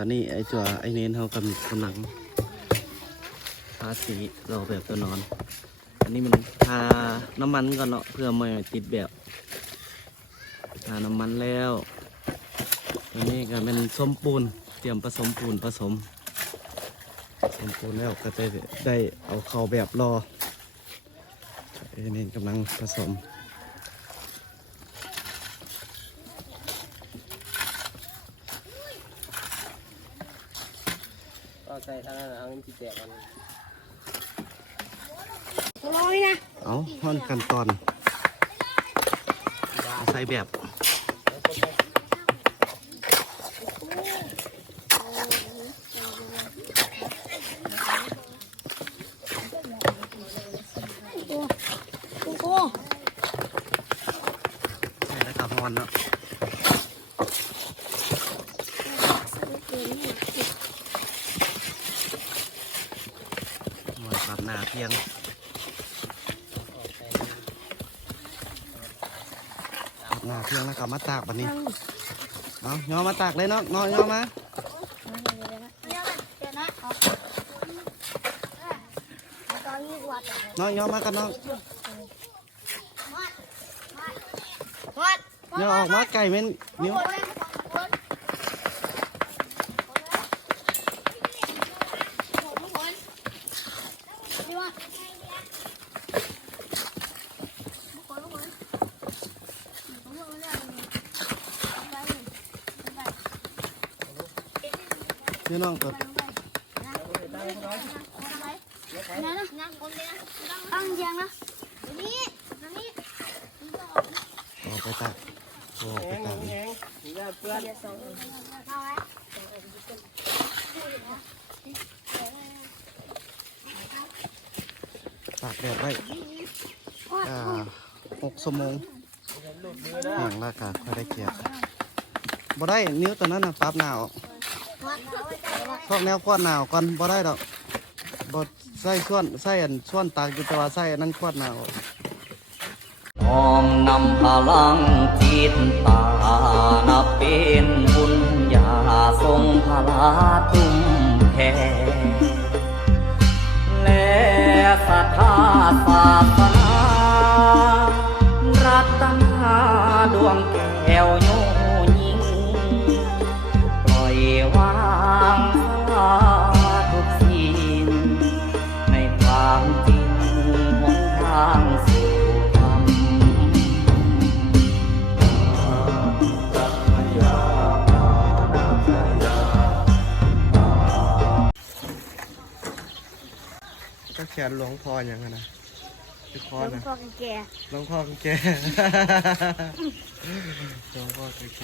ตอนนี้ไอ้จัวไอ้เน้นเขากำกำลังทาสีราแบบตัวนอน อันนี้มันทาน้ำมันก่อนเนาะเพื่อไม่ติดแบบทาน้ำมันแล้วอันนี้ก็เป็นส้มปูนเตรียมผสมปูนผสมผสมปูนแล้วก็จะได้เอาเข้าแบบรอไอ้เน้นกำลังผสม ใส่ทางนั้นเอาเงินที่แตกมันร้อยนะเอาห้อนกันตอนเอาใส่แบบกูโก้ใส่แล้วก็ฮ้อนเนาะ หน้าเพียงปรับหน้าเพียงแล้วก็มาตากบัดนี้เอาย่อมาตากเลยเนาะเนาะยอมาเนอนนี้วัดเนาะยอมากันเนาะวัดย่อออกมาไก่เม่นนิ้ว นิ้วน้องกดตั้งเสียงนะนี่นี่ออกไปตากโอ้ออกไปตากนี่นี่ก็เพื่อน เข้าไว้ ตากแดดไว้อ่าหกชั่วโมงแห้งล้วก็ค่อยได้เกียดบ่ได้นิ้วตัวนั้นนะปรับหนาวพวกแนวขวดหนาวก่อนบ่ได้ดอกบ่ใส่ส่วนใส่อันส่วนตากอยู่แต่ว่าใส่อันนั้นขวดหนาวน้อมนำพลังจิตตานับเป็นบุญญาทรงพลาตุ้มแผ่ ธาศาสนารัตนาดวงแก้วโยยิง ปล่อยวางสลาทุกสิ่งในความจริงหนทางสู่ธรรมก็แขนหลวงพ่ออย่างนั้นนะ คือคอหลวนะงพ่อแก่หลวงพ่อแกหลวงพ่อแก